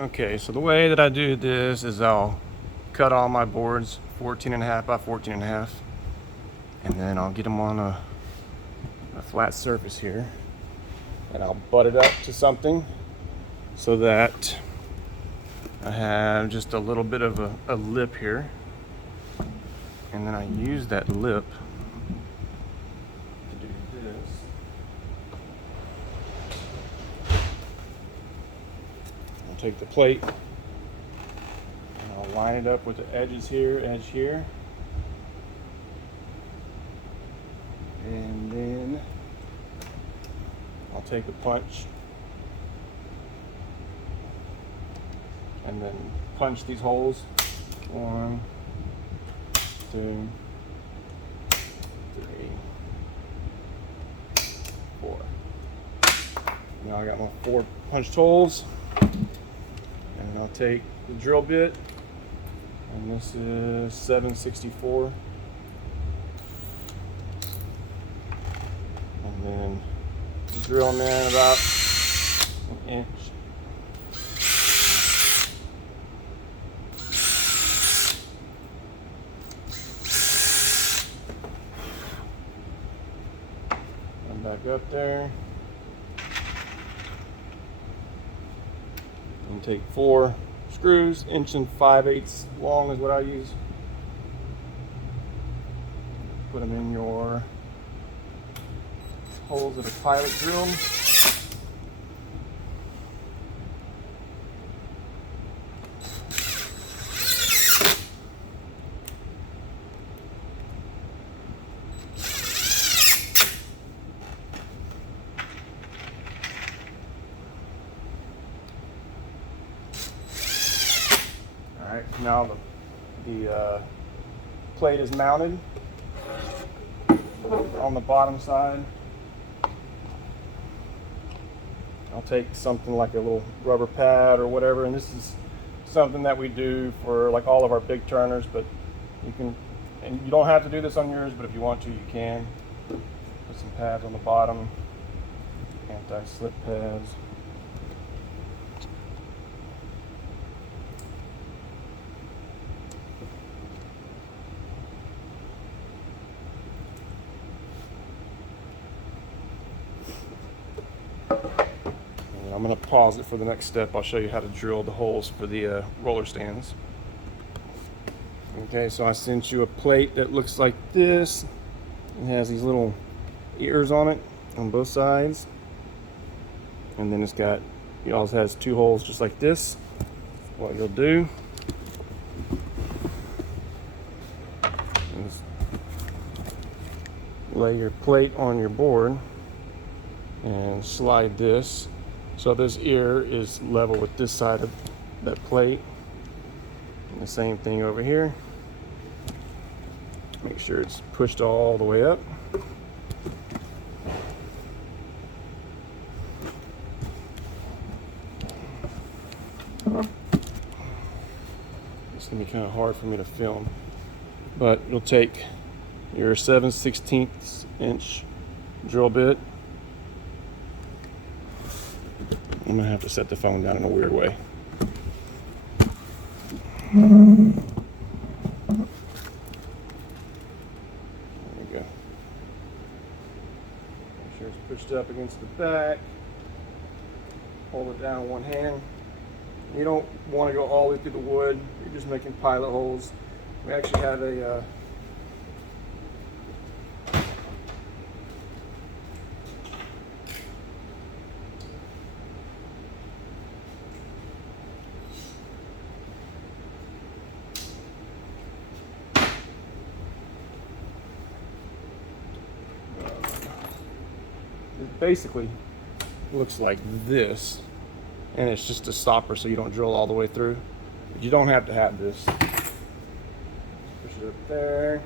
Okay, so the way that I do this is I'll cut all my boards 14.5 by 14.5, and then I'll get them on a flat surface here, and I'll butt it up to something so that I have just a little bit of a lip here, and then I use that lip to do this. I'll take the plate and I'll line it up with the edges here, edge here, and then I'll take a punch and then punch these holes. 1, 2, 3, 4. Now I got my 4 punched holes, and I'll take the drill bit, and this is 7/64, and then drill them in about an inch. Back up there and take 4 screws, 1 5/8 long is what I use. Put them in your holes of a pilot drill. Alright, now the plate is mounted on the bottom side. I'll take something like a little rubber pad or whatever, and this is something that we do for like all of our big turners, but you can, and you don't have to do this on yours, but if you want to, you can. Put some pads on the bottom, anti-slip pads. I'm going to pause it for the next step. I'll show you how to drill the holes for the roller stands. Okay, so I sent you a plate that looks like this. It has these little ears on it on both sides. And then it also has 2 holes just like this. What you'll do is lay your plate on your board and slide this so this ear is level with this side of that plate. And the same thing over here. Make sure it's pushed all the way up. It's gonna be kind of hard for me to film, but you'll take your 7/16 inch drill bit. I'm gonna have to set the phone down in a weird way. There we go. Make sure it's pushed up against the back. Hold it down with one hand. You don't want to go all the way through the wood. You're just making pilot holes. We actually have a it basically looks like this, and it's just a stopper so you don't drill all the way through. But you don't have to have this. Push it up there.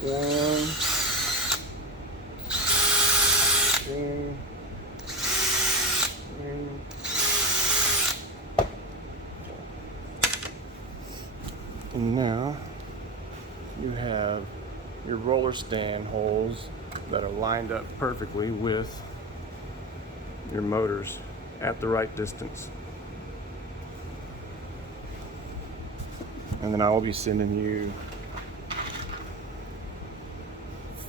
1, 2, 3. And now you have your roller stand holes that are lined up perfectly with your motors at the right distance. And then I will be sending you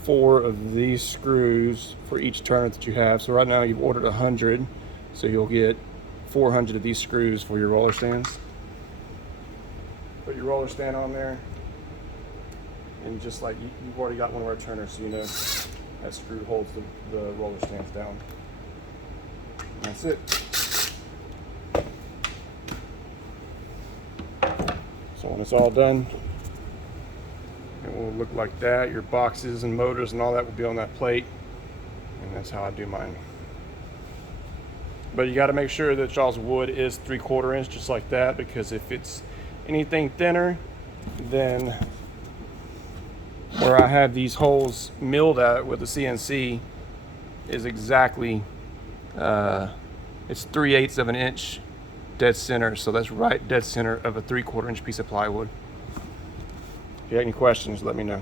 4 of these screws for each turner that you have. So right now you've ordered 100, so you'll get 400 of these screws for your roller stands. Put your roller stand on there, and just like you've already got one of our turners, so you know that screw holds the roller stands down. And that's it. So when it's all done, it will look like that. Your boxes and motors and all that will be on that plate, and that's how I do mine. But you got to make sure that y'all's wood is 3/4 inch, just like that, because if it's anything thinner, then where I have these holes milled at with the CNC is exactly it's 3/8 of an inch dead center, so that's right dead center of a 3/4 inch piece of plywood. If you have any questions, let me know.